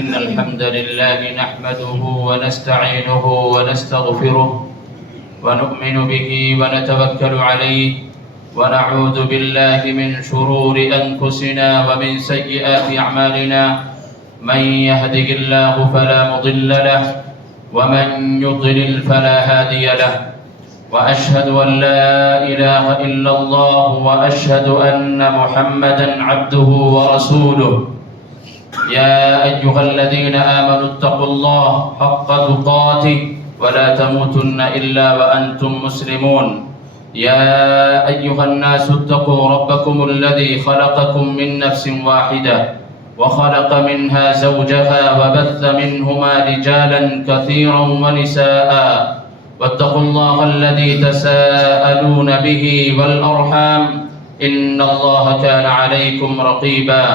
إن الحمد لله نحمده ونستعينه ونستغفره ونؤمن به ونتوكل عليه ونعوذ بالله من شرور أنفسنا ومن سيئات أعمالنا من يهده الله فلا مضل له ومن يضلل فلا هادي له وأشهد أن لا إله إلا الله وأشهد أن محمدا عبده ورسوله يا أيها الذين آمنوا اتقوا الله حق تقاته ولا تموتن إلا وأنتم مسلمون يا أيها الناس اتقوا ربكم الذي خلقكم من نفس واحدة وخلق منها زوجها وبث منهما رجالا كثيرا ونساء واتقوا الله الذي تساءلون به والأرحام إن الله كان عليكم رقيبا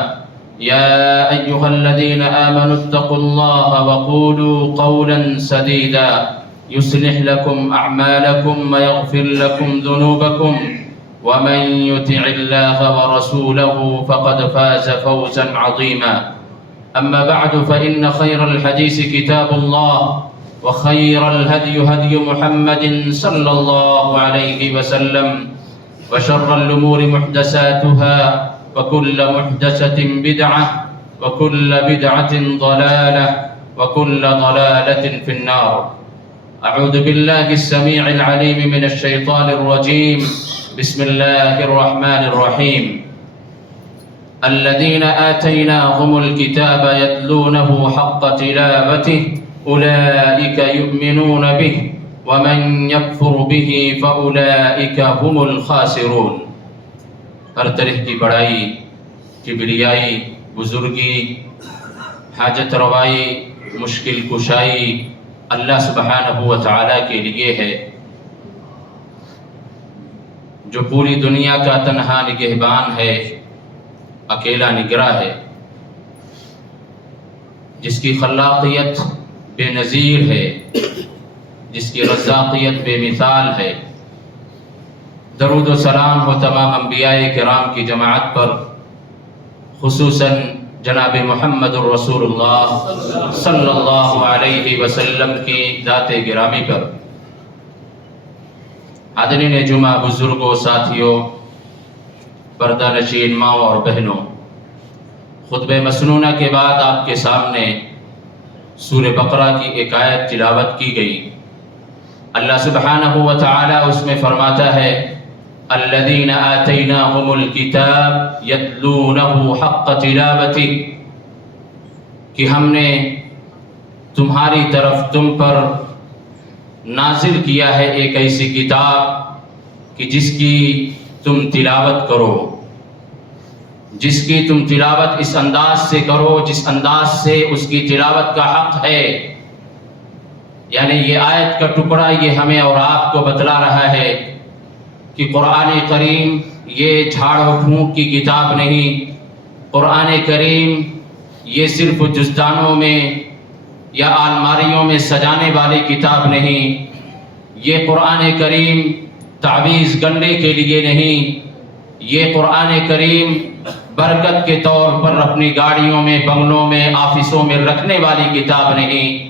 يا أيها الذين آمنوا اتقوا الله وقولوا قولا سديدا يصلح لكم أعمالكم ويغفر لكم ذنوبكم ومن يطع الله ورسوله فقد فاز فوزا عظيما أما بعد فإن خير الحديث كتاب الله وخير الهدي هدي محمد صلى الله عليه وسلم وشر الأمور محدثاتها وكل محدثة بدعة وكل بدعة ضلالة وكل ضلالة في النار أعوذ بالله السميع العليم من الشيطان الرجيم بسم الله الرحمن الرحيم الذين آتيناهم الكتاب يتلونه حق تلاوته أولئك يؤمنون به ومن يكفر به فأولئك هم الخاسرون ہر طرح کی بڑائی، کبریائی، بزرگی، حاجت روائی، مشکل کشائی اللہ سبحانہ و تعالیٰ کے لیے ہے، جو پوری دنیا کا تنہا نگہبان ہے، اکیلا نگراں ہے، جس کی خلاقیت بے نظیر ہے، جس کی رزاقیت بے مثال ہے۔ درود و سلام ہو تمام انبیاء کرام کی جماعت پر، خصوصاً جناب محمد الرسول اللہ صلی اللہ علیہ وسلم کی ذات گرامی پر۔ حاضرین جمعہ، بزرگوں، ساتھیوں، پردہ نشین ماؤں اور بہنوں، خطبہ مسنونہ کے بعد آپ کے سامنے سورہ بقرہ کی ایک آیت تلاوت کی گئی۔ اللہ سبحانہ و تعالی اس میں فرماتا ہے الذین آتیناہم الکتاب یتلونہ حق تلاوتہ، کہ ہم نے تمہاری طرف تم پر نازل کیا ہے ایک ایسی کتاب کہ جس کی تم تلاوت کرو، جس کی تم تلاوت اس انداز سے کرو جس انداز سے اس کی تلاوت کا حق ہے۔ یعنی یہ آیت کا ٹکڑا یہ ہمیں اور آپ کو بتلا رہا ہے کہ قرآن کریم یہ جھاڑ و پھونک کی کتاب نہیں، قرآن کریم یہ صرف جزدانوں میں یا الماریوں میں سجانے والی کتاب نہیں، یہ قرآن کریم تعویذ گننے کے لیے نہیں، یہ قرآن کریم برکت کے طور پر اپنی گاڑیوں میں، بنگلوں میں، آفسوں میں رکھنے والی کتاب نہیں،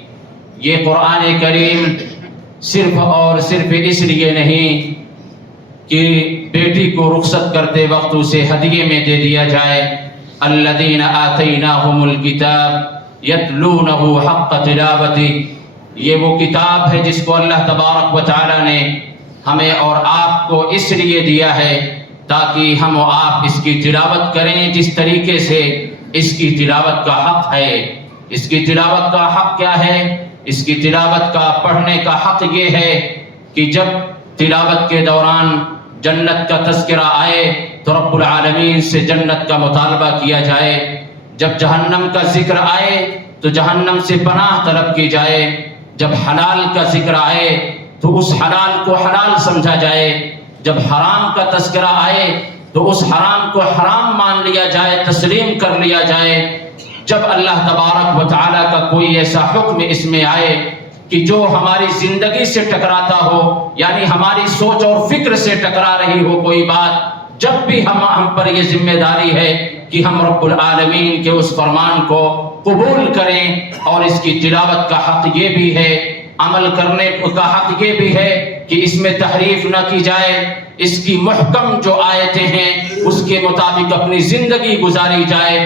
یہ قرآن کریم صرف اور صرف اس لیے نہیں کہ بیٹی کو رخصت کرتے وقت اسے ہدیے میں دے دیا جائے۔ الذین آتیناہم الکتاب یتلونہ حق تلاوتہ، یہ وہ کتاب ہے جس کو اللہ تبارک و تعالی نے ہمیں اور آپ کو اس لیے دیا ہے تاکہ ہم و آپ اس کی تلاوت کریں جس طریقے سے اس کی تلاوت کا حق ہے۔ اس کی تلاوت کا حق کیا ہے؟ اس کی تلاوت کا پڑھنے کا حق یہ ہے کہ جب تلاوت کے دوران جنت کا تذکرہ آئے تو رب العالمین سے جنت کا مطالبہ کیا جائے، جب جہنم کا ذکر آئے تو جہنم سے پناہ طلب کی جائے، جب حلال کا ذکر آئے تو اس حلال کو حلال سمجھا جائے، جب حرام کا تذکرہ آئے تو اس حرام کو حرام مان لیا جائے، تسلیم کر لیا جائے۔ جب اللہ تبارک و تعالیٰ کا کوئی ایسا حکم اس میں آئے کہ جو ہماری زندگی سے ٹکراتا ہو، یعنی ہماری سوچ اور فکر سے ٹکرا رہی ہو کوئی بات، جب بھی ہم پر یہ ذمہ داری ہے کہ ہم رب العالمین کے اس فرمان کو قبول کریں، اور اس کی تلاوت کا حق یہ بھی ہے، عمل کرنے کا حق یہ بھی ہے کہ اس میں تحریف نہ کی جائے، اس کی محکم جو آیتیں ہیں اس کے مطابق اپنی زندگی گزاری جائے،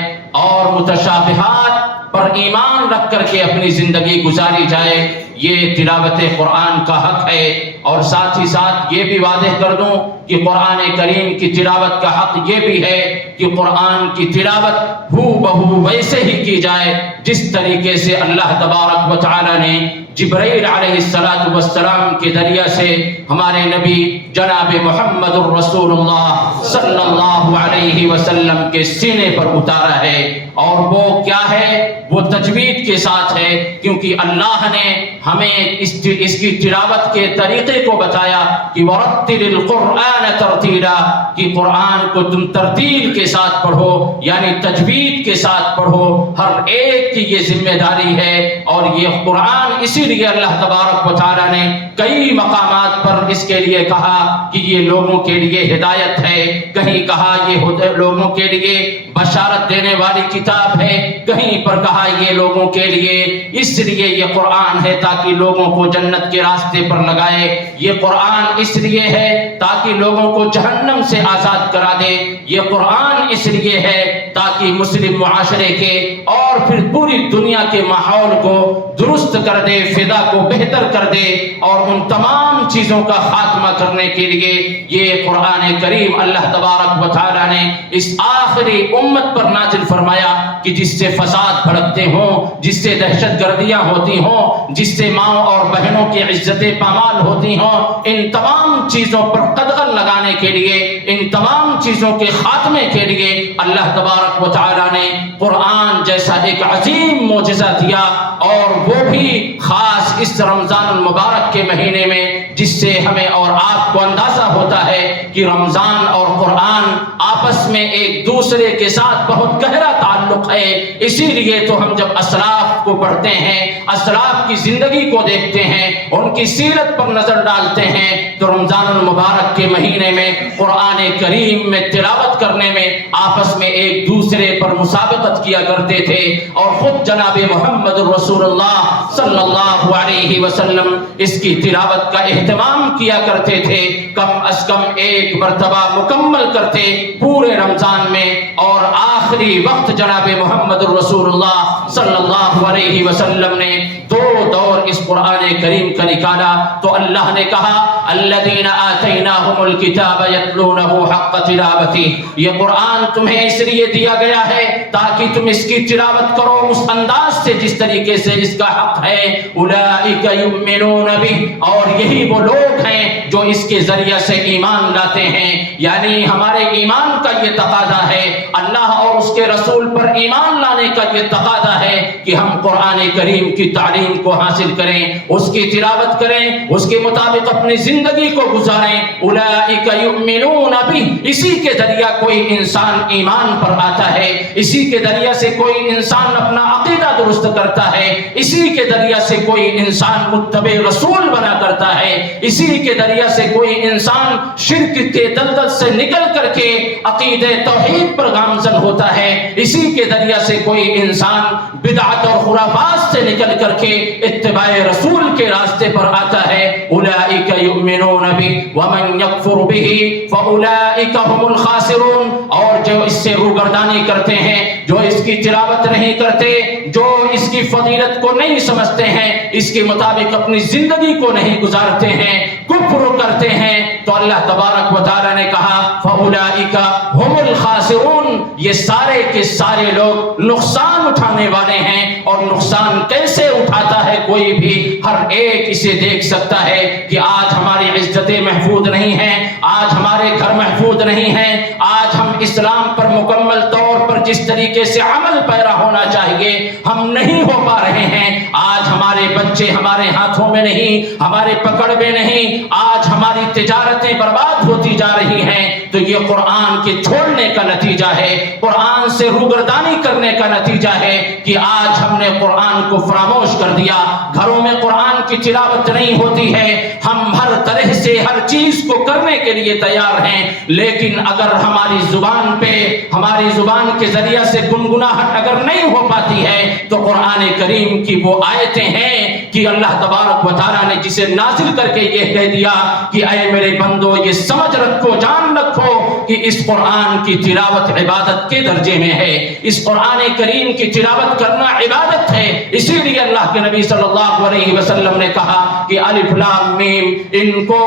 اور متشابہات پر ایمان رکھ کر کے اپنی زندگی گزاری جائے۔ یہ تلاوت قرآن کا حق ہے۔ اور ساتھ ہی ساتھ یہ بھی واضح کر دوں کہ قرآن کریم کی تلاوت کا حق یہ بھی ہے کہ قرآن کی تلاوت ہو بہو ویسے ہی کی جائے جس طریقے سے اللہ تبارک و تعالی نے جبرائیل علیہ السلام کے ذریعہ سے ہمارے نبی جناب محمد الرسول اللہ صلی اللہ علیہ وسلم کے سینے پر اتارا ہے۔ اور وہ کیا ہے؟ وہ تجوید کے ساتھ ہے، کیونکہ اللہ نے ہمیں اس کی تلاوت کے طریقے کو بتایا کہ وَرَتِّلِ الْقُرْآنَ تَرْتِيلًا، کہ قرآن کو تم ترتیل کے ساتھ پڑھو، یعنی تجوید کے ساتھ پڑھو۔ ہر ایک کی یہ ذمہ داری ہے، اور یہ قرآن اسی لیے اللہ تبارک و تعالی نے کئی مقامات پر اس کے لیے کہا کہ یہ لوگوں کے لیے ہدایت ہے، کہیں کہا یہ لوگوں کے لیے بشارت دینے والی کتاب ہے، کہیں پر کہا یہ لوگوں کے لیے، اس لیے یہ قرآن ہے تاکہ لوگوں کو جنت کے راستے پر لگائے، یہ قرآن اس لیے ہے تاکہ لوگوں کو جہنم سے آزاد کرا دے، یہ قرآن اس لیے ہے تاکہ مسلم معاشرے کے اور پھر پوری دنیا کے ماحول کو درست کر دے، فضا کو بہتر کر دے، اور ان تمام چیزوں کا خاتمہ کرنے کے لیے یہ قرآن کریم اللہ تبارک و تعالی نے اس آخری امت پر نازل فرمایا کہ جس سے فساد بھڑکتے ہوں، جس سے دہشت گردیاں ہوتی ہوں، جس سے ماں اور بہنوں کی عزتیں پامال ہوتی ہوں، ان تمام چیزوں پر قدغن لگانے کے لیے، ان تمام چیزوں کے خاتمے کے لیے اللہ تبارک و تعالی نے قرآن جیسا ایک عظیم معجزہ دیا، اور وہ بھی خاص اس رمضان المبارک کے مہینے میں، جس سے ہمیں اور آپ کو اندازہ ہوتا ہے کہ رمضان اور قرآن آپس میں ایک دوسرے کے ساتھ بہت گہرا تعلق ہے۔ اسی لیے تو ہم جب اسلاف کو پڑھتے ہیں، اسلاف کی زندگی کو دیکھتے ہیں، ان کی سیرت پر نظر ڈالتے ہیں، تو رمضان المبارک کے مہینے میں قرآن کریم میں تلاوت کرنے میں آپس میں ایک دوسرے پر مسابقت کیا کرتے تھے، اور خود جناب محمد رسول اللہ صلی اللہ علیہ وسلم اس کی تلاوت کا اہتمام کیا کرتے تھے، کم از کم ایک مرتبہ مکمل کرتے پورے رمضان میں، اور آخری وقت جناب محمد رسول اللہ صلی اللہ علیہ وسلم نے 2 دور اس قرآن کریم کا نکالا، تو اللہ نے کہا الذین آتیناہم الکتاب یتلونہ حق تلاوتہ، یہ قرآن تمہیں اس لیے دیا گیا ہے تاکہ تم اس کی تلاوت کرو اس انداز سے جس طریقے سے اس کا حق ہے، اولئک یؤمنون بہ، اور یہی وہ لوگ ہیں جو اس کے ذریعے سے ایمان لاتے ہیں، یعنی ہمارے ایمان کا یہ تقاضا ہے، اللہ اور اس کے رسول پر ایمان لانے کا یہ تقاضا ہے کہ ہم قرآن کریم کی تعلیم کو حاصل کریں، اس کی تلاوت کریں، اس کے مطابق اپنی زندگی کو گزاریں۔ اولئک یؤمنون بہ، اسی کے ذریعہ کوئی انسان ایمان پر آتا ہے، اسی کے ذریعہ سے کوئی انسان اپنا عقیدہ درست کرتا ہے، اسی کے ذریعہ سے کوئی انسان متبع رسول بنا کرتا ہے، اسی کے ذریعہ سے کوئی انسان شرک کے دلدل سے نکل کر کے عقیدہ توحید پر گامزن ہوتا ہے، اسی کے ذریعہ سے کوئی انسان بدعت اور خرافات سے نکل کر کے اتباع رسول کے راستے پر آتا ہے۔ اولئک یؤمنون بہ ومن یکفر بہ فاولئک هم الخاسرون، اور جو اس سے روگردانی کرتے ہیں، جو اس کی تلاوت نہیں کرتے، جو اس کی فضیلت کو نہیں سمجھتے ہیں، اس کے مطابق اپنی زندگی کو نہیں گزارتے ہیں، کفر کرتے ہیں، تو اللہ تبارک و تعالی نے کہا فاولئک هم الخاسرون، یہ سارے کے سارے لوگ نقصان اٹھانے والے ہیں۔ اور نقصان کیسے اٹھاتا ہے کوئی بھی؟ ہر ایک اسے دیکھ سکتا ہے کہ آج ہماری عزتیں محفوظ نہیں ہیں، آج ہمارے گھر محفوظ نہیں ہیں، آج ہم اسلام پر مکمل طور پر جس طریقے سے عمل پیرا ہونا چاہیے ہم نہیں ہو پا رہے ہیں، آج ہمارے بچے ہمارے ہاتھوں میں نہیں، ہمارے پکڑ میں نہیں، آج ہماری تجارتیں برباد ہوتی جا رہی ہیں۔ تو یہ قرآن کے چھوڑنے کا نتیجہ ہے، قرآن سے روگردانی کرنے کا نتیجہ ہے کہ آج ہم نے قرآن کو فراموش کر دیا، گھروں میں قرآن کی تلاوت نہیں ہوتی ہے، ہم ہر طرح سے ہر چیز کو کرنے کے لیے تیار ہیں، لیکن اگر ہماری زبان پہ ہماری زبان کے ذریعے سے گنگناہٹ اگر نہیں ہو پاتی ہے تو قرآن کریم کی وہ آیتیں ہیں کہ اللہ تبارک و تعالیٰ نے جسے نازل کر کے یہ کہہ دیا کہ اے میرے بندو یہ سمجھ رکھو، جان رکھو کہ اس قرآن کی تلاوت عبادت کے درجے میں ہے، اس قرآن کریم کی تلاوت کرنا عبادت ہے۔ اسی لیے اللہ کے نبی صلی اللہ علیہ وسلم نے کہا کہ الف لام میم، ان کو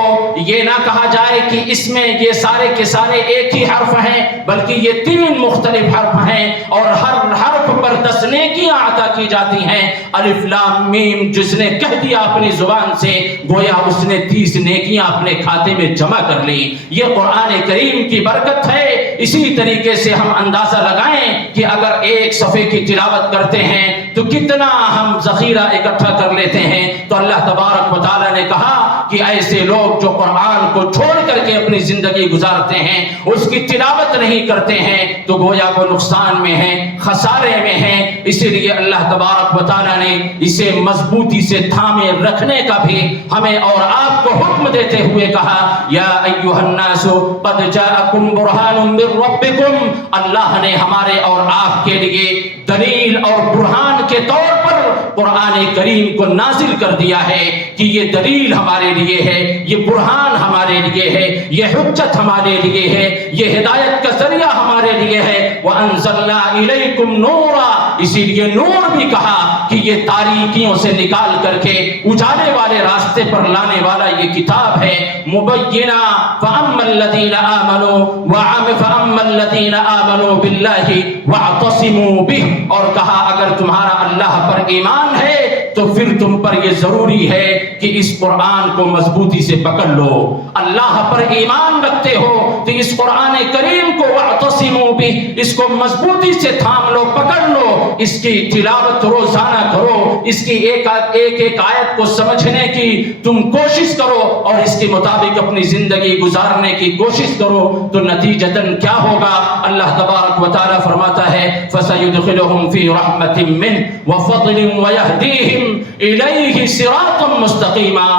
یہ نہ کہا جائے کہ اس میں یہ سارے کے سارے ایک ہی حرف ہیں، بلکہ یہ 3 مختلف حرف ہیں اور ہر حرف پر 10 نیکیاں عطا کی جاتی ہیں۔ الف لام میم جس نے کہہ دیا اپنی زبان سے گویا اس نے 30 نیکیاں اپنے کھاتے میں جمع کر لی، یہ قرآن کریم کی برکت ہے۔ اسی طریقے سے ہم اندازہ لگائیں کہ اگر ایک صفحے کی تلاوت کرتے ہیں تو کتنا ہم ذخیرہ اکٹھا کر لیتے ہیں۔ تو اللہ تبارک و تعالیٰ نے کہا کہ ایسے لوگ جو قرآن کو چھوڑ کر کے اپنی زندگی گزارتے ہیں، اس کی تلاوت نہیں کرتے ہیں، تو گویا وہ نقصان میں ہیں، خسارے میں ہیں۔ اسی لیے اللہ تبارک و تعالیٰ نے اسے مضبوطی سے تھامے رکھنے کا بھی ہمیں اور آپ کو حکم دیتے ہوئے کہا یا ایھا الناس قد جاءکم برہان من ربکم، اللہ نے ہمارے اور آپ کے لیے دلیل اور برہان کے طور پر قرآن کریم کو نازل کر دیا ہے کہ یہ دلیل ہمارے لیے ہے، یہ برہان ہمارے لیے ہے، یہ حجت ہمارے لیے ہے، یہ ہدایت کا ذریعہ ہمارے لیے ہے۔ وَأَنزَلْنَا إِلَيْكُمْ نُورًا، اسی لیے نور بھی کہا کہ یہ تاریکیوں سے نکال کر کے اجالے والے راستے پر لانے والا یہ کتاب ہے۔ مبینہ فَأَمَّا الَّذِينَ آمَنُوا فَأَمَّا الَّذِينَ آمَنُوا بِاللَّهِ وَاعْتَصِمُوا بِهِ، اور کہا اگر تمہارا اللہ پر ایمان ہے تو پھر تم پر یہ ضروری ہے کہ اس قرآن کو مضبوطی سے پکڑ لو۔ اللہ پر ایمان رکھتے ہو تو اس قرآن کریم کو وَاعْتَصِمُوا بِهِ، اس کو مضبوطی سے تھام لو، پکڑ لو، اس کی تلاوت روزانہ کرو، اس کی ایک ایک آیت کو سمجھنے کی تم کوشش کرو اور اس کے مطابق اپنی زندگی گزارنے کی کوشش کرو، تو نتیجتاً کیا ہوگا؟ اللہ تبارک و تعالیٰ فرماتا ہے فَسَيُدْخِلُهُمْ فِي رَحْمَةٍ مِّنْهُ وَفَضْلٍ وَيَهْدِيهِمْ إِلَيْهِ صِرَاطًا مُسْتَقِيمًا،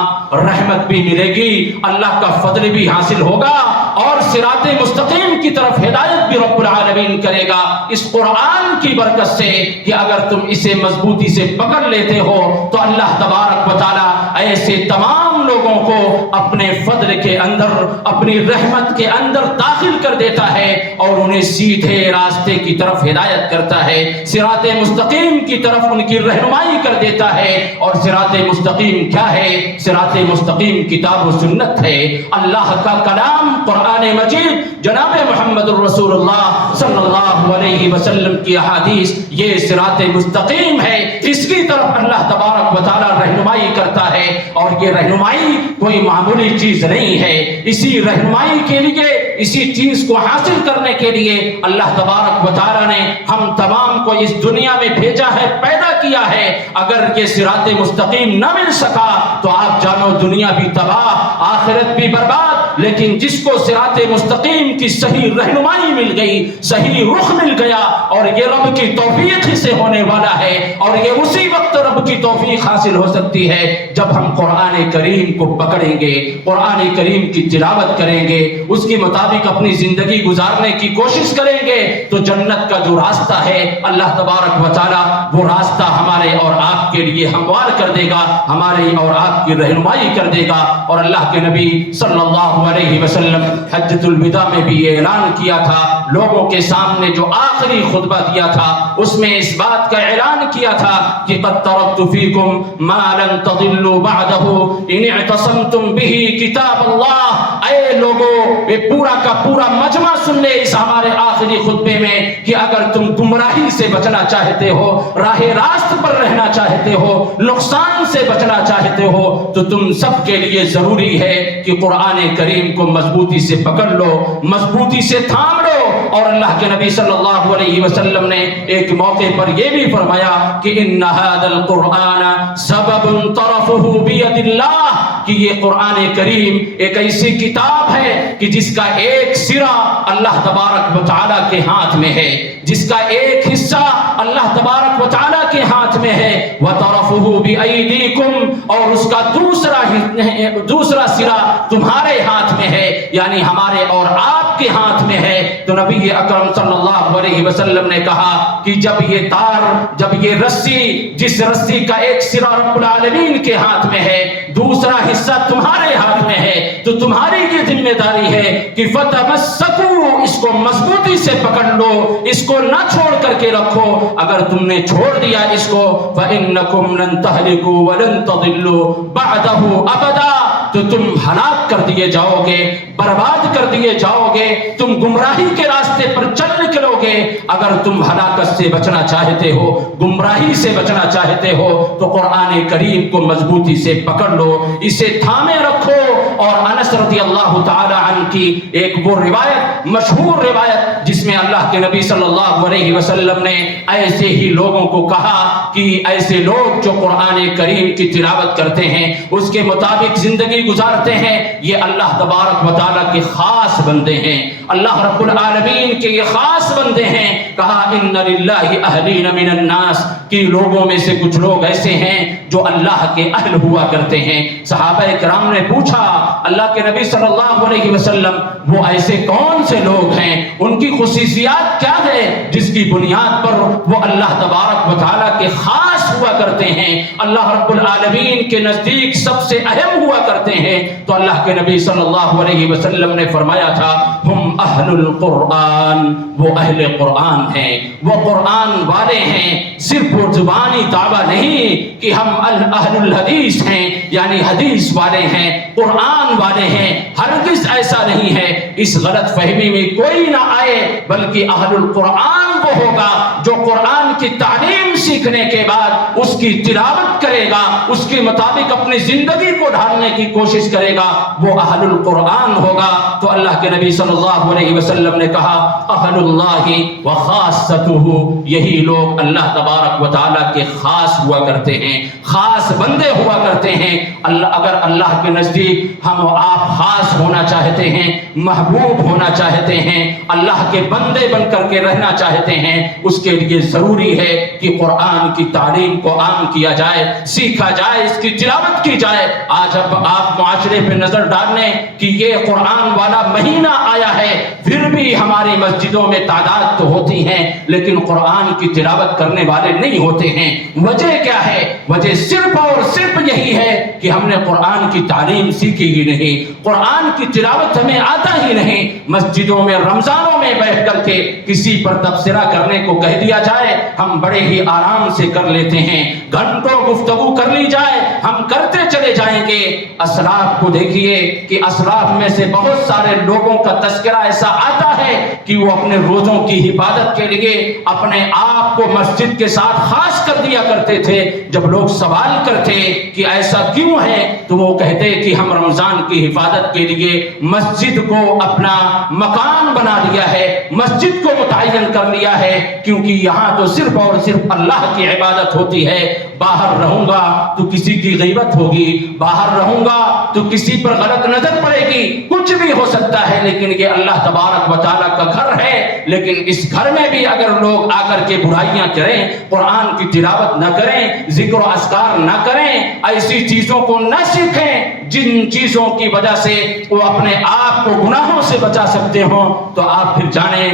رحمت بھی ملے گی، اللہ کا فضل بھی حاصل ہوگا اور صراط مستقیم کی طرف ہدایت بھی رب العالمین کرے گا اس قرآن کی برکت سے کہ اگر تم اسے مضبوطی سے پکڑ لیتے ہو تو اللہ تبارک و تعالیٰ ایسے تمام لوگوں کو اپنے فضل کے اندر، اپنی رحمت کے اندر داخل کر دیتا ہے اور انہیں سیدھے راستے کی طرف ہدایت کرتا ہے، صراط مستقیم کی طرف ان کی رہنمائی کر دیتا ہے۔ اور صراط مستقیم کیا ہے؟ صراط مستقیم کتاب و سنت ہے، اللہ کا کلام قرآن مجید، جناب محمد الرسول اللہ صلی اللہ علیہ وسلم کی احادیث، یہ صراط مستقیم ہے، اس کی طرف اللہ تبارک و تعالیٰ رہنمائی کرتا ہے۔ اور یہ رہنمائی کوئی معمولی چیز نہیں ہے، اسی رہنمائی کے لیے، اسی چیز کو حاصل کرنے کے لیے اللہ تبارک و تعالیٰ نے ہم تمام کو اس دنیا میں بھیجا ہے، پیدا کیا ہے۔ اگر یہ صراط مستقیم نہ مل سکا تو آپ جانو دنیا بھی تباہ، آخرت بھی برباد۔ لیکن جس کو صراط مستقیم کی صحیح رہنمائی مل گئی، صحیح رخ مل گیا، اور یہ رب کی توفیق ہی سے ہونے والا ہے، اور یہ اسی وقت رب کی توفیق حاصل ہو سکتی ہے جب ہم قرآن کریم کو پکڑیں گے، قرآن کریم کی تلاوت کریں گے، اس کے مطابق اپنی زندگی گزارنے کی کوشش کریں گے، تو جنت کا جو راستہ ہے اللہ تبارک و تعالیٰ وہ راستہ ہمارے اور آپ کے لیے ہموار کر دے گا، ہمارے اور آپ کی رہنمائی کر دے گا۔ اور اللہ کے نبی صلی اللہ علیہ وسلم حجۃ الوداع میں بھی یہ اعلان کیا تھا، لوگوں کے سامنے جو آخری خطبہ دیا تھا اس میں اس بات کا اعلان کیا تھا کہ قد ترکت فیکم ما لن تضلوا بعدہ ان اعتصمتم بہ کتاب اللہ۔ اے لوگو، یہ پورا کا پورا مجمع سن لے اس ہمارے آخری خطبے میں کہ اگر تم گمراہی سے بچنا چاہتے ہو، راہ راست پر رہنا چاہتے ہو، نقصان سے بچنا چاہتے ہو، تو تم سب کے لیے ضروری ہے کہ قرآن کریم کو مضبوطی سے پکڑ لو، مضبوطی سے تھام لو۔ اور اللہ کے نبی صلی اللہ علیہ وسلم نے ایک موقع پر یہ بھی فرمایا کہ ان ھذا القرآن سبب طرفہ بید اللہ، کہ یہ قرآن کریم ایک ایسی کتاب ہے کہ جس کا ایک سرا اللہ تبارک و تعالیٰ کے ہاتھ میں ہے، جس کا ایک حصہ اللہ تبارک و تعالیٰ کے ہاتھ میں ہے، وَطَرَفُهُ بِأَيْدِيكُمْ، اور اس کا دوسرا سرا تمہارے ہاتھ میں ہے، یعنی ہمارے اور آپ کے ہاتھ میں ہے۔ تو نبی اکرم صلی اللہ علیہ وسلم نے کہا کہ جب یہ رسی، جس رسی کا ایک سرا رب العالمین کے ہاتھ میں ہے، دوسرا حصہ تمہارے ہاتھ میں ہے، تو تمہاری یہ ذمہ داری ہے کہ فتمسکوا، اس کو مضبوطی سے پکڑ لو، اس کو نہ چھوڑ کر کے رکھو۔ اگر تم نے چھوڑ دیا اس کو فإنکم لن تہلکوا ولن تضلوا بعدہ ابدا، تو تم ہلاک کر دیے جاؤ گے، برباد کر دیے جاؤ گے، تم گمراہی کے راستے پر چل نکلو گے۔ اگر تم ہلاکت سے بچنا چاہتے ہو، گمراہی سے بچنا چاہتے ہو، تو قرآن کریم کو مضبوطی سے پکڑ لو، اسے تھامے رکھو۔ اور انس رضی اللہ تعالی عنہ کی ایک وہ روایت، مشہور روایت، جس میں اللہ کے نبی صلی اللہ علیہ وسلم نے ایسے ہی لوگوں کو کہا کہ ایسے لوگ جو قرآن کریم کی تلاوت کرتے ہیں، اس کے مطابق زندگی گزارتے ہیں، یہ اللہ تبارک و تعالیٰ کے خاص بندے ہیں، اللہ رب العالمین کے یہ خاص بندے ہیں۔ کہا ان للہ اہلین من الناس، کہ لوگوں میں سے کچھ لوگ ایسے ہیں جو اللہ کے اہل ہوا کرتے ہیں۔ صحابہ کرام نے پوچھا اللہ کے نبی صلی اللہ علیہ وسلم وہ ایسے کون سے لوگ ہیں، ان کی خصوصیات کیا ہے جس کی بنیاد پر وہ اللہ تبارک و تعالیٰ کے خاص ہوا کرتے ہیں، اللہ رب العالمین کے نزدیک سب سے اہم ہوا کرتے ہیں؟ تو اللہ کے نبی صلی اللہ علیہ وسلم نے فرمایا تھا ہم اہل القرآن، وہ اہل قرآن ہیں، وہ قرآن والے ہیں۔ صرف وہ زبانی دعویٰ نہیں کہ ہم اہل الحدیث ہیں، یعنی حدیث والے ہیں، قرآن والے ہیں، ہرگز ایسا نہیں ہے، اس غلط فہمی میں کوئی نہ آئے، بلکہ اہل القرآن وہ ہوگا جو قرآن کی تعلیم سیکھنے کے بعد اس کی تلاوت کرے گا، اس کے مطابق اپنی زندگی کو ڈھالنے کی کوشش کرے گا، وہ اہل القرآن ہوگا۔ تو اللہ کے نبی صلی اللہ علیہ وسلم نے کہا اہل اللہ و خاصتہ، یہی لوگ اللہ تبارک و تعالیٰ کے خاص ہوا کرتے ہیں، خاص بندے ہوا کرتے ہیں۔ اگر اللہ کے نزدیک ہم و آپ خاص ہونا چاہتے ہیں، محبوب ہونا چاہتے ہیں، اللہ کے بندے بن کر کے رہنا چاہتے ہیں، اس کے لیے ضروری ہے کہ قرآن کی تعلیم کو عام کیا جائے، سیکھا جائے، اس کی تلاوت کی جائے۔ آج اب آپ معاشرے پہ نظر ڈالیں کہ یہ قرآن والا مہینہ آیا ہے، پھر بھی ہماری مسجدوں میں تعداد تو ہوتی ہیں لیکن قرآن کی تلاوت کرنے والے نہیں ہوتے ہیں۔ وجہ کیا ہے؟ وجہ صرف اور صرف یہی ہے کہ ہم نے قرآن کی تعلیم سیکھی ہی نہیں، قرآن کی تلاوت ہمیں آتا ہی نہیں۔ مسجدوں میں رمضانوں میں بیٹھ کر کے کسی پر تبصرہ کرنے کو کہہ دیا جائے، ہم بڑے ہی آرام سے کر لیتے ہیں، گھنٹوں گفتگو کر لی جائے ہم کرتے چلے جائیں گے۔ اسلاف کو دیکھیے کہ اسلاف میں سے بہت سارے لوگوں کا تذکرہ ایسا آتا ہے کہ وہ اپنے روزوں کی حفاظت کے لیے اپنے آپ کو مسجد کے ساتھ خاص کر دیا کرتے تھے۔ جب لوگ سوال کرتے کہ ایسا کیوں ہے تو وہ کہتے کہ ہم رمضان کی حفاظت کے لیے مسجد کو اپنا مکان بنا لیا ہے، مسجد کو متعین کر لیا ہے، کیونکہ یہاں تو صرف اور صرف اللہ کی عبادت ہوتی ہے۔ باہر رہوں گا تو کسی کی غیبت ہوگی، باہر رہوں گا تو کسی پر غلط نظر پڑے گی، کچھ بھی ہو سکتا ہے، لیکن یہ اللہ تبارک و تعالیٰ کا گھر ہے۔ لیکن اس گھر میں بھی اگر لوگ آ کر کے برائیاں کریں، قرآن کی تلاوت نہ کریں، ذکر و اذکار نہ کریں، ایسی چیزوں کو نہ سیکھیں جن چیزوں کی وجہ سے وہ اپنے آپ کو گناہوں سے بچا سکتے ہوں، تو آپ پھر جانیں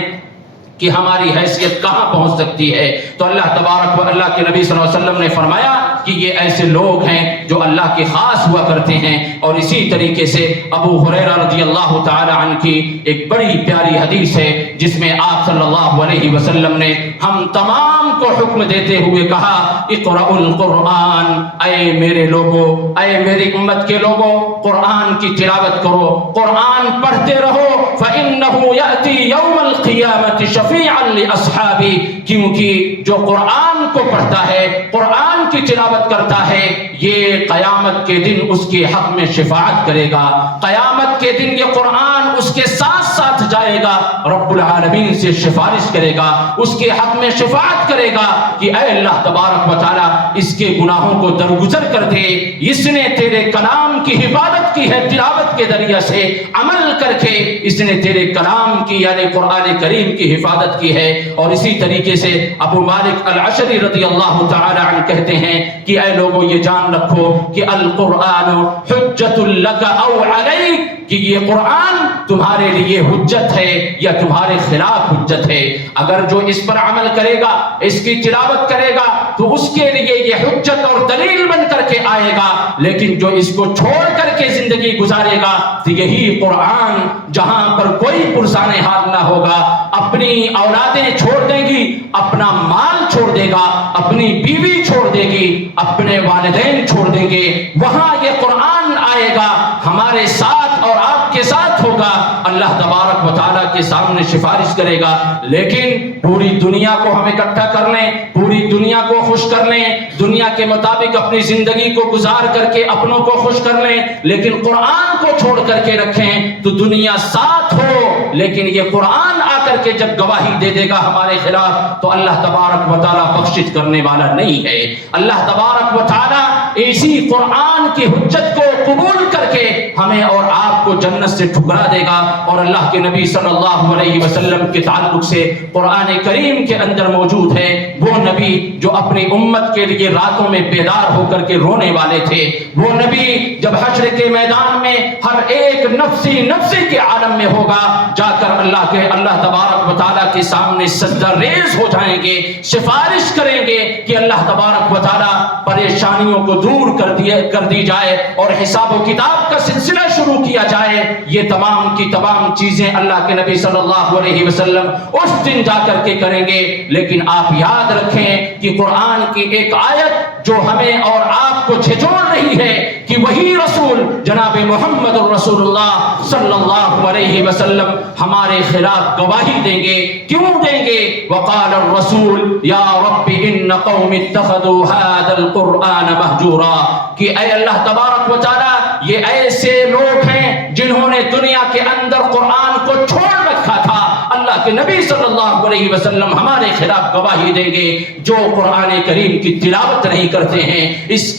کہ ہماری حیثیت کہاں پہنچ سکتی ہے۔ تو اللہ تبارک و اللہ کے نبی صلی اللہ علیہ وسلم نے فرمایا کہ یہ ایسے لوگ ہیں جو اللہ کے خاص ہوا کرتے ہیں۔ اور اسی طریقے سے ابو ہریرہ رضی اللہ تعالی عنہ کی ایک بڑی پیاری حدیث ہے جس میں آپ صلی اللہ علیہ وسلم نے ہم تمام کو حکم دیتے ہوئے کہا اقرأوا القرآن، اے میرے لوگوں، اے میری امت کے لوگوں، قرآن کی تلاوت کرو، قرآن پڑھتے رہو، فإنه يأتي يوم القيامة شفيعا لأصحابي، کیونکہ جو قرآن کو پڑھتا ہے، قرآن کی تلاوت کرتا ہے، یہ قیامت کے دن اس کے حق میں شفاعت کرے گا۔ قیامت کے دن یہ قرآن اس کے ساتھ ساتھ جائے گا، رب العالمین سے سفارش کرے گا، اس کے حق میں شفاعت کرے گا کہ اے اللہ تبارک و تعالی اس کے گناہوں کو درگزر کر دے. اس نے تیرے کلام کی حفاظت کی ہے تلاوت کے ذریعے سے عمل کر کے. اس نے تیرے کلام کی یعنی قرآن کریم کی حفاظت کی ہے. اور اسی طریقے سے ابو مالک الاشعری رضی اللہ تعالی عنہ کہتے ہیں کہ اے لوگوں یہ جان رکھو کہ القرآن حجت لک او علیک، کہ یہ قرآن تمہارے لیے حجت ہے یا تمہارے خلاف حجت ہے. اگر جو اس پر عمل کرے گا، اس کی تلاوت کرے گا، تو اس کے لیے یہ حجت اور دلیل بن کر کے آئے گا. لیکن جو اس کو چھوڑ کر کے زندگی گزارے گا تو یہی قرآن جہاں پر کوئی پرسان حال نہ ہوگا، اپنی اولادیں چھوڑ دیں گی، اپنا مال چھوڑ دے گا، اپنی بیوی چھوڑ دے گی، اپنے والدین چھوڑ دیں گے، وہاں یہ قرآن آئے گا، ہمارے ساتھ اور آپ کے ساتھ ہوگا، اللہ تبارک و تعالیٰ کے سامنے سفارش کرے گا. لیکن پوری دنیا کو ہم اکٹھا کر لیں، پوری دنیا کو خوش کر لیں، دنیا کے مطابق اپنی زندگی کو گزار کر کے اپنوں کو خوش کر لیں، لیکن قرآن کو چھوڑ کر کے رکھیں تو دنیا ساتھ ہو، لیکن یہ قرآن آ کر کے جب گواہی دے دے گا ہمارے خلاف تو اللہ تبارک و تعالیٰ بخشش کرنے والا نہیں ہے. اللہ تبارک و تعالیٰ اسی قرآن کی حجت کو قبول کر کے ہمیں اور آپ کو جنت سے ٹھکرا دے گا. اور اللہ کے نبی صلی اللہ علیہ وسلم کے تعلق سے قرآن کریم کے اندر موجود ہے وہ نبی جو اپنی امت کے لیے راتوں میں بیدار ہو کر کے رونے والے تھے. وہ نبی جب حشر کے میدان میں ہر ایک نفسی نفسی کے عالم میں ہوگا، جا کر اللہ تبارک و تعالیٰ کے سامنے سجدہ ریز ہو جائیں گے، سفارش کریں گے کہ اللہ تبارک و تعالیٰ پریشانیوں کو دور کر دی جائے اور حساب و کتاب کا سلسلہ شروع کیا جائے. یہ تمام کی تمام چیزیں اللہ کے نبی صلی اللہ علیہ وسلم اس دن جا کر کے کریں گے. لیکن آپ یاد رکھیں کہ قرآن کی ایک آیت جو ہمیں اور آپ کو جھنجھوڑ رہی ہے کہ وہی رسول جناب محمد رسول اللہ صلی اللہ علیہ وسلم ہمارے خلاف گواہی دیں گے. کیوں دیں گے؟ وقال الرسول یا رب ان قوم اتخذوا هذا القرآن مہجورا، کہ اے اللہ تبارک و تعالیٰ یہ ایسے لوگ ہیں جنہوں نے دنیا کے اندر قرآن کو چھوڑ رکھا تھا. اللہ کے نبی صلی اللہ علیہ وسلم ہمارے خلاف گواہی دیں گے جو قرآن کریم کی تلاوت نہیں کرتے ہیں، اس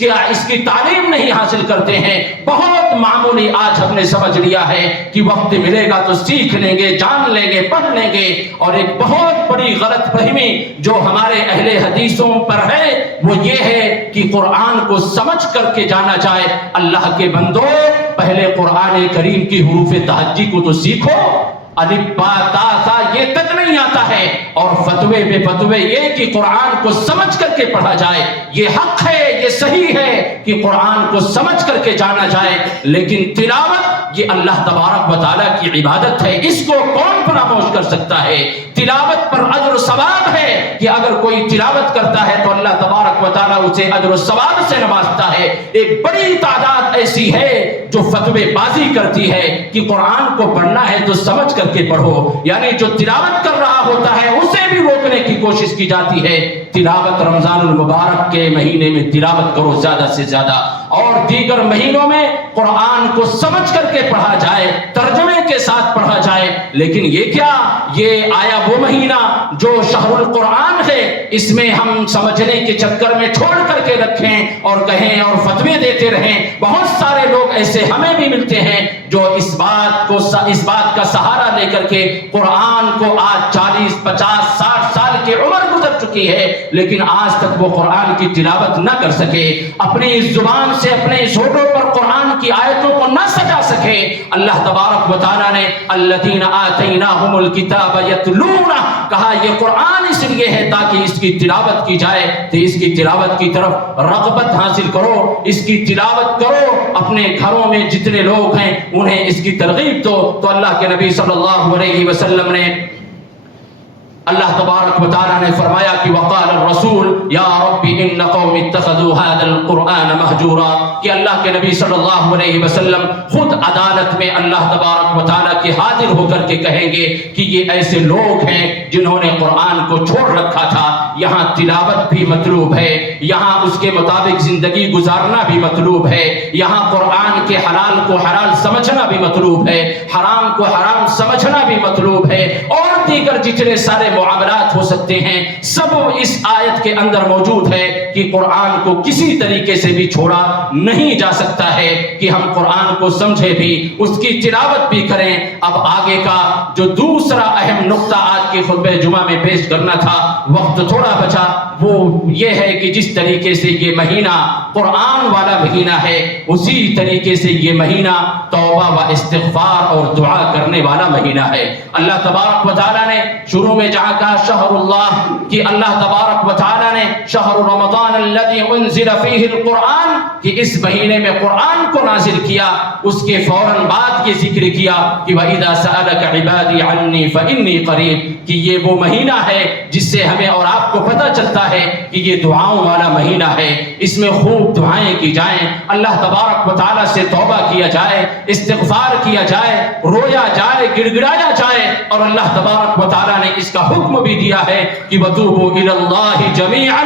کی تعلیم نہیں حاصل کرتے ہیں. بہت معمولی آج ہم نے سمجھ لیا ہے کہ وقت ملے گا تو سیکھ لیں گے، جان لیں گے، پڑھ لیں گے. اور ایک بہت بڑی غلط فہمی جو ہمارے اہل حدیثوں پر ہے وہ یہ ہے کہ قرآن کو سمجھ کر کے جانا جائے. اللہ کے بندو پہلے قرآن کریم کی حروف تہجی کو تو سیکھو. الف با تا سا یہ تک نہیں آتا ہے، اور فتوے پہ فتوے یہ کہ قرآن کو سمجھ کر کے پڑھا جائے. یہ حق ہے، یہ صحیح ہے کہ قرآن کو سمجھ کر کے جانا جائے، لیکن تلاوت یہ اللہ تبارک و تعالیٰ کی عبادت ہے، اس کو کون فراموش کر سکتا ہے؟ تلاوت پر اجر و ثواب ہے کہ اگر کوئی تلاوت کرتا ہے تو اللہ تبارک و تعالیٰ اسے اجر و ثواب سے نوازتا ہے. ایک بڑی تعداد ایسی ہے جو فتوے بازی کرتی ہے کہ قرآن کو پڑھنا ہے تو سمجھ کر کے پڑھو، یعنی جو تلاوت کر رہا ہوتا ہے اسے بھی روکنے کی کوشش کی جاتی ہے. تلاوت رمضان المبارک کے مہینے میں تلاوت کرو زیادہ سے زیادہ، اور دیگر مہینوں میں قرآن کو سمجھ کر کے پڑھا جائے، ترجمے کے ساتھ پڑھا جائے. لیکن یہ کیا، یہ آیا وہ مہینہ جو شہر القرآن ہے، اس میں ہم سمجھنے کے چکر میں چھوڑ کر کے رکھیں اور کہیں اور فتوے دیتے رہیں. بہت سارے لوگ ایسے ہمیں بھی ملتے ہیں جو اس بات کا سہارا لے کر کے قرآن کو آج 40 50 60 سال کی عمر گزر چکی ہے لیکن آج تک وہ قرآن کی تلاوت نہ کر سکے، اپنی اس زبان سے اپنے اس ہونٹوں پر قرآن کی آیتوں کو نہ سجا سکے. اللہ تبارک و تعالیٰ نے الذین آتیناہم الکتاب یتلونہ کہا یہ قرآن اس لیے ہے تاکہ اس کی تلاوت کی جائے، تو اس کی تلاوت کی طرف رغبت حاصل کرو، اس کی تلاوت کرو، اپنے گھروں میں جتنے لوگ ہیں انہیں اس کی ترغیب دو. تو اللہ کے نبی صلی اللہ علیہ وسلم نے اللہ تبارک و تعالیٰ نے فرمایا کہ وقال الرسول یا رب ان قوم اتخذوا هذا القرآن مہجورا، کہ اللہ کے نبی صلی اللہ علیہ وسلم خود عدالت میں اللہ تبارک و تعالیٰ کے حاضر ہو کر کے کہیں گے کہ یہ ایسے لوگ ہیں جنہوں نے قرآن کو چھوڑ رکھا تھا. یہاں تلاوت بھی مطلوب ہے، یہاں اس کے مطابق زندگی گزارنا بھی مطلوب ہے، یہاں قرآن کے حلال کو حلال سمجھنا بھی مطلوب ہے، حرام کو حرام سمجھنا بھی مطلوب ہے، اور دیگر جتنے سارے معاملات ہو سکتے ہیں، سب اس آیت کے اندر موجود ہے کہ قرآن کو کسی طریقے سے بھی چھوڑا نہیں جا سکتا ہے کہ ہم قرآن کو سمجھے بھی، اس کی تلاوت بھی کریں۔ اب آگے کا جو دوسرا اہم نقطہ آج کے خطبہ جمعہ میں پیش کرنا تھا، وقت تھوڑا بچا، وہ یہ ہے کہ جس طریقے سے یہ مہینہ قرآن والا مہینہ ہے، اسی طریقے سے یہ مہینہ توبہ و استغفار اور دعا کرنے والا مہینہ ہے۔ اللہ تبارک و تعالیٰ نے شروع میں جہاں کہا شہر اللہ، کہ اللہ تبارک و تعالیٰ نے شہر رمضان الذی انزل فیہ القرآن، کہ اس مہینے میں قرآن کو نازل کیا، اس کے فوراً بعد یہ ذکر کیا کہ وَإِذَا سَأَلَكَ عِبَادِي عَنِّي فَإِنِّي قَرِيبٌ، کہ یہ وہ مہینہ ہے جس سے ہمیں اور آپ کو پتہ چلتا ہے کہ یہ دعاؤں والا مہینہ ہے، اس میں خوب دعائیں کی جائیں، اللہ تبارک و تعالیٰ سے توبہ کیا جائے، استغفار کیا جائے، رویا جائے، گڑ گڑایا جائے، اور اللہ تبارک و تعالیٰ نے اس کا حکم بھی دیا ہے کہ وَتُوبُوا إِلَى اللَّهِ جَمِيعًا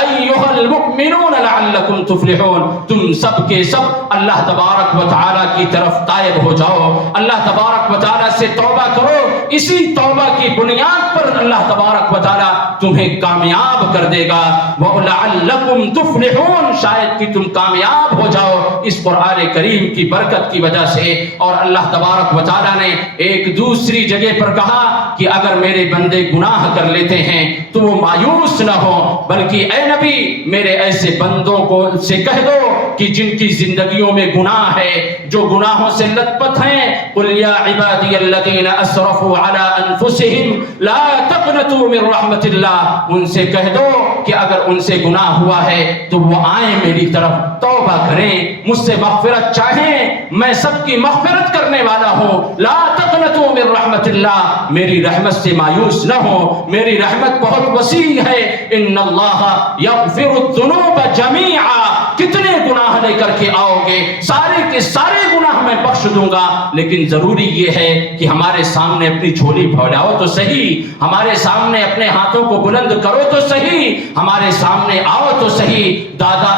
أَيُّهَا الْمُؤْمِنُونَ لَعَلَّكُمْ تُفْلِحُونَ، تم سب کے سب اللہ تبارک و تعالیٰ کی طرف تائب ہو جاؤ، اللہ تبارک و تعالیٰ سے توبہ کرو، اسی توبہ کی بنیاد پر اللہ تبارک و تعالیٰ تمہیں کامیاب کر دے گا، وَلَعَلَّكُمْ تُفْلِحُونَ، شاید کہ تم کامیاب ہو جاؤ اس قرآن کریم کی برکت کی وجہ سے۔ اور اللہ تبارک و تعالیٰ نے ایک دوسری جگہ پر کہا کہ اگر میرے بندے گناہ کر لیتے ہیں تو وہ مایوس نہ ہو، بلکہ اے نبی میرے ایسے بندوں کو سے کہہ دو کہ جن کی زندگیوں میں گناہ ہے، جو گناہوں سے لت پت ہیں، قُلْ يَا عِبَادِيَ الَّذِينَ أَسْرَفُوا عَلَىٰ أَنفُسِهِمْ لَا تَقْنَطُوا مِن رَحْمَةِ اللَّهِ، ان سے کہہ دو کہ اگر ان سے گناہ ہوا ہے تو وہ آئیں میری طرف، توبہ کریں، مجھ سے مغفرت چاہیں، میں سب کی مغفرت کرنے والا ہوں، لا تقنطوا من رحمت اللہ، میری رحمت سے مایوس نہ ہو، میری رحمت بہت وسیع ہے، ان اللہ یغفر الذنوب جمیعا، کتنے گناہ لے کر کے آؤ گے، سارے کے سارے گناہ میں بخش دوں گا، لیکن ضروری یہ ہے کہ ہمارے سامنے اپنی جھولی پھیلاؤ تو صحیح، ہمارے سامنے اپنے ہاتھوں کو بلند کرو تو صحیح، ہمارے سامنے آؤ تو صحیح، دادا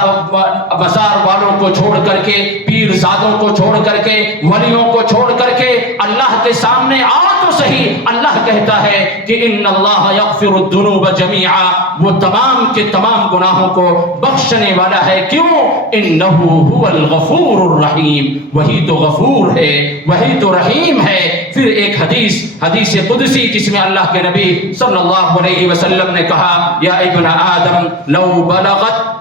بازار والوں کو چھوڑ کر کے، پیر زادوں کو چھوڑ کر کے، ولیوں کو چھوڑ کر کے اللہ کے سامنے آؤ تو صحیح۔ اللہ کہتا ہے کہ ان اللہ یغفر الذنوب جمیعا، وہ تمام کے تمام گناہوں کو بخشنے والا ہے، کیوں؟ انہ هو الغفور الرحیم، وہی تو غفور ہے، وہی تو رحیم ہے۔ پھر ایک حدیث قدسی جس میں اللہ کے نبی صلی اللہ علیہ وسلم نے کہا یا ابن آدم لو بلغت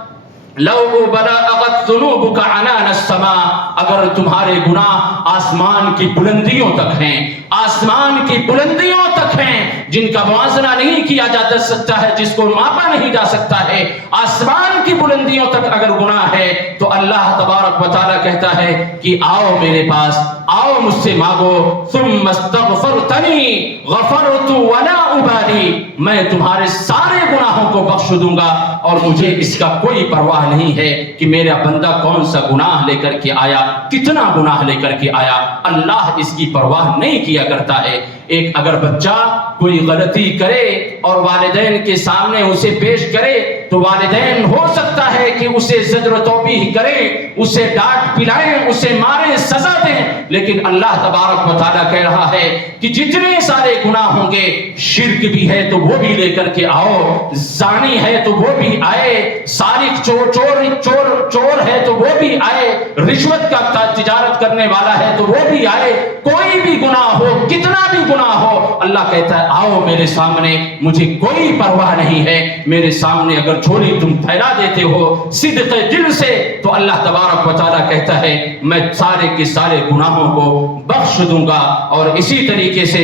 ذنوبک عنان السماء، اگر تمہارے گناہ آسمان کی بلندیوں تک ہیں، آسمان کی بلندیوں تک ہیں، جن کا موازنہ نہیں کیا جا سکتا ہے، جس کو ماپا نہیں جا سکتا ہے، آسمان کی بلندیوں تک اگر گناہ ہے تو اللہ تبارک و تعالیٰ کہتا ہے کہ آؤ میرے پاس، آؤ مجھ سے مانگو، ثم استغفرتنی غفرت ولا ابالی، میں تمہارے سارے گناہوں کو بخش دوں گا اور مجھے اس کا کوئی پرواہ نہیں ہے کہ میرا بندہ کون سا گناہ لے کر کے آیا، کتنا گناہ لے کر کے آیا، اللہ اس کی پرواہ نہیں کیا کرتا ہے۔ ایک اگر بچہ کوئی غلطی کرے اور والدین کے سامنے اسے پیش کرے تو والدین ہو سکتا ہے کہ اسے زجر و توبیخ کریں، اسے ڈانٹ پلائیں، اسے ماریں، سزا دیں، لیکن اللہ تبارک و تعالیٰ کہہ رہا ہے کہ جتنے سارے گناہ ہوں گے، شرک بھی ہے تو وہ بھی لے کر کے آؤ، زانی ہے تو وہ بھی آئے، سارق چور ہے تو وہ بھی آئے، رشوت کا تجارت کرنے والا ہے تو وہ بھی آئے، کوئی بھی گناہ ہو، کتنا بھی گناہ ہو، اللہ کہتا ہے آؤ میرے سامنے، مجھے کوئی پرواہ نہیں ہے، میرے سامنے اگر جھولی تم پھیلا دیتے ہو صدق دل سے تو اللہ تبارک و تعالیٰ کہتا ہے میں سارے کے سارے گناہوں کو بخش دوں گا۔ اور اسی طریقے سے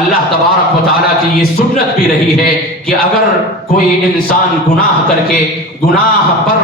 اللہ تبارک و تعالیٰ کی یہ سنت بھی رہی ہے کہ اگر کوئی انسان گناہ کر کے گناہ پر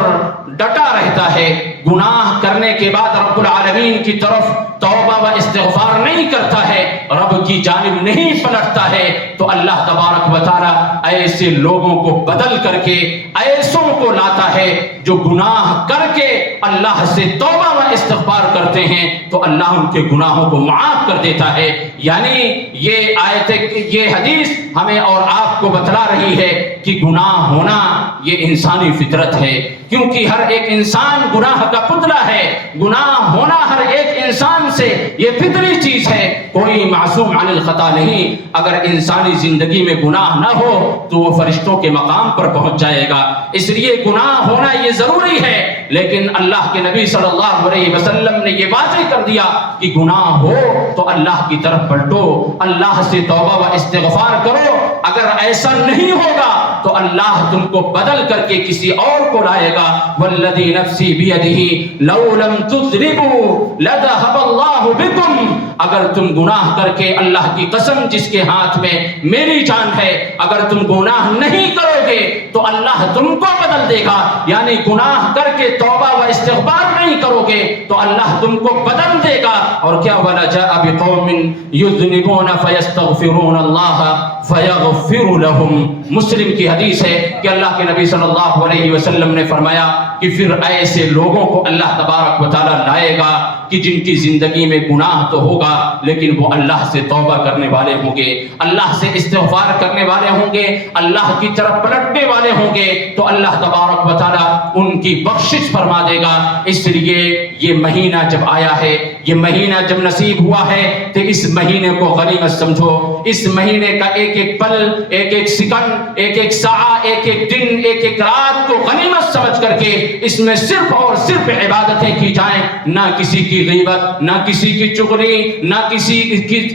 ڈٹا رہتا ہے، گناہ کرنے کے بعد رب العالمین کی طرف توبہ و استغفار نہیں کرتا ہے، رب کی جانب نہیں پلٹتا ہے، تو اللہ تبارک و تعالیٰ ایسے لوگوں کو بدل کر کے ایسوں کو لاتا ہے جو گناہ کر کے اللہ سے توبہ و استغفار کرتے ہیں تو اللہ ان کے گناہوں کو معاف کر دیتا ہے۔ یعنی یہ حدیث ہمیں اور آپ کو بتلا رہی ہے کہ گناہ ہونا یہ انسانی فطرت ہے، کیونکہ ہر ایک انسان گناہ کا پتلا ہے، گناہ ہونا ہر ایک انسان سے یہ فطری چیز ہے، کوئی معصوم عن الخطا نہیں۔ اگر انسانی زندگی میں گناہ نہ ہو تو وہ فرشتوں کے مقام پر پہنچ جائے گا، اس لیے گناہ ہونا یہ ضروری ہے۔ لیکن اللہ کے نبی صلی اللہ علیہ وسلم نے یہ واضح کر دیا کہ گناہ ہو تو اللہ کی طرف پلٹو، اللہ سے توبہ و استغفار کرو۔ اگر ایسا نہیں ہوگا تو اللہ تم کو بدل کر کے کسی اور کو لائے گا۔ والذی نفسی بیدہ لو لم تذنبوا لذهب اللہ بکم۔ اگر تم گناہ کر کے، اللہ کی قسم جس کے ہاتھ میں میری جان ہے، اگر تم گناہ نہیں کرو گے تو اللہ تم کو بدل دے گا، یعنی گناہ کر کے توبہ و استغفار نہیں کرو گے تو اللہ تم کو بدل دے گا۔ اور کیا وَلَجَاءَ بِقَوْمٍ يُذْنِبُونَ فَيَسْتَغْفِرُونَ اللَّهَ فَيَغْفِرُ لَهُمْ۔ مسلم کی حدیث ہے کہ اللہ کے نبی صلی اللہ علیہ وسلم نے فرمایا کہ پھر ایسے لوگوں کو اللہ تبارک و تعالیٰ لائے گا کہ جن کی زندگی میں گناہ تو ہوگا لیکن وہ اللہ سے توبہ کرنے والے ہوں گے، اللہ سے استغفار کرنے والے ہوں گے، اللہ کی طرف پلٹنے والے ہوں گے، تو اللہ تبارک و تعالیٰ ان کی بخشش فرما دے گا۔ اس لیے یہ مہینہ جب آیا ہے، یہ مہینہ جب نصیب ہوا ہے تو اس مہینے کو غنیمت سمجھو۔ اس مہینے کا ایک ایک پل، ایک ایک سیکنڈ، ایک ایک ساعت، ایک ایک دن، ایک ایک رات کو غنیمت سمجھ کر کے اس میں صرف اور صرف عبادتیں کی جائیں، نہ کسی کی غیبت، نہ کسی کی چغلی، نہ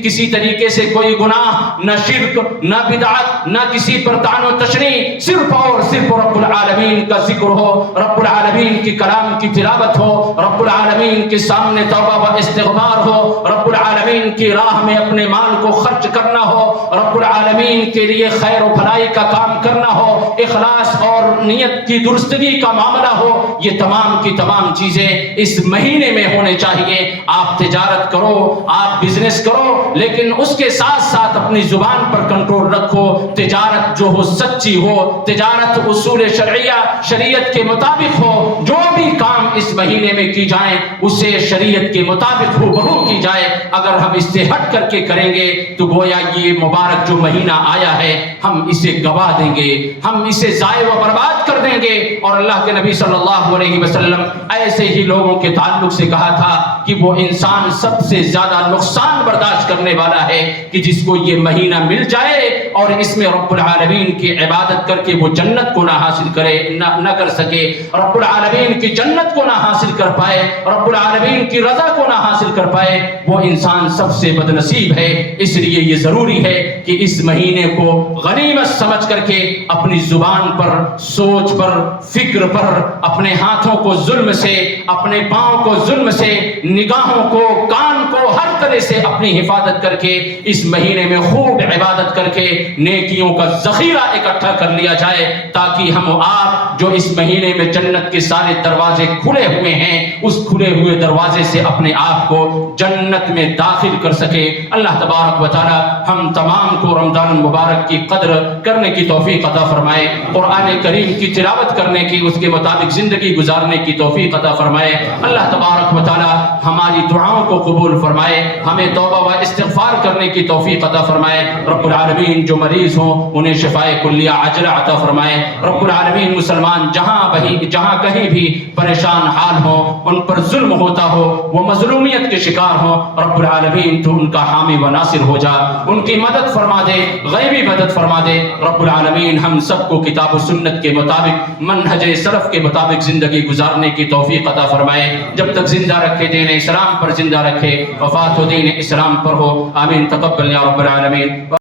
کسی طریقے سے کوئی گناہ، نہ شرک، نہ بدعت، نہ کسی پر طعن و تشنیع، صرف اور صرف رب العالمین کا ذکر ہو، رب العالمین کی کلام کی تلاوت ہو، رب العالمین کے سامنے توبہ و استغفار ہو، رب العالمین کی راہ میں اپنے مال کو خرچ کرنا ہو، رب العالمین کے لیے خیر و بھلائی کا کام کرنا ہو، اخلاص اور نیت کی درستگی کا معاملہ ہو۔ یہ تمام کی تمام چیزیں اس مہینے میں ہونے چاہیے۔ آپ تجارت کرو، آپ بزنس کرو، لیکن اس کے ساتھ ساتھ اپنی زبان پر کنٹرول رکھو۔ تجارت جو ہو سچی ہو، تجارت اصول شرعیہ، شریعت کے مطابق ہو، جو بھی کام اس مہینے میں کی جائیں اسے شریعت کے مطابق ہو بہو کی جائے۔ اگر ہم اس سے ہٹ کر کے کریں گے تو گویا یہ مبارک جو مہینہ آیا ہے ہم اسے گوا دیں گے، ہم اسے ضائع و برباد کر دیں گے۔ اور اللہ کے نبی صلی اللہ علیہ وسلم ایسے ہی لوگوں کے تعلق سے کہا تھا کہ وہ انسان سب سے زیادہ نقصان برداشت کرنے والا ہے کہ جس کو یہ مہینہ مل جائے اور اس میں رب العالمین کی عبادت کر کے وہ جنت کو نہ حاصل کرے، نہ کر سکے، رب العالمین کی جنت کو نہ حاصل کر پائے، رب العالمین کی رضا کو نہ حاصل کر پائے، وہ انسان سب سے بد نصیب ہے۔ اس لیے یہ ضروری ہے کہ اس مہینے کو غنیمت سمجھ کر کے اپنی زبان پر، سوچ پر، فکر پر، اپنے ہاتھوں کو ظلم سے، اپنے پاؤں کو ظلم سے، نگاہوں کو، کان کو، ہر طرح سے اپنی حفاظت کر کے اس مہینے میں خوب عبادت کر کے نیکیوں کا ذخیرہ اکٹھا کر لیا جائے، تاکہ ہم و آپ جو اس مہینے میں جنت کے سارے دروازے کھلے ہوئے ہیں اس کھلے ہوئے دروازے سے اپنے آپ کو جنت میں داخل کر سکے۔ اللہ تبارک و تعالی ہم تمام کو رمضان المبارک کی قدر کرنے کی توفیق عطا فرمائے، قرآن کریم کی تلاوت کرنے کی، اس کے مطابق زندگی گزارنے کی توفیق عطا فرمائے۔ اللہ تبارک و تعالی ہماری دعاؤں کو قبول فرمائے، ہمیں توبہ و استغفار کرنے کی توفیق عطا فرمائے۔ رب العالمین جو مریض ہوں انہیں شفائے کلیہ عاجلہ عطا فرمائے۔ رب العالمین مسلمان جہاں کہیں بھی پریشان حال ہوں، ان پر ظلم ہوتا ہو، وہ مظلومیت کے شکار ہوں، رب العالمین تو ان کا حامی و ناصر ہو جا، ان کی مدد فرما دے، غیبی مدد فرما دے۔ رب العالمین ہم سب کو کتاب و سنت کے مطابق، منہج سلف کے مطابق زندگی گزارنے کی توفیق عطا فرمائے۔ جب تک زندہ رکھے دین اسلام پر زندہ رکھے، وفات و دین اسلام پر ہو، آمین۔ تقبل یا رب العالمین۔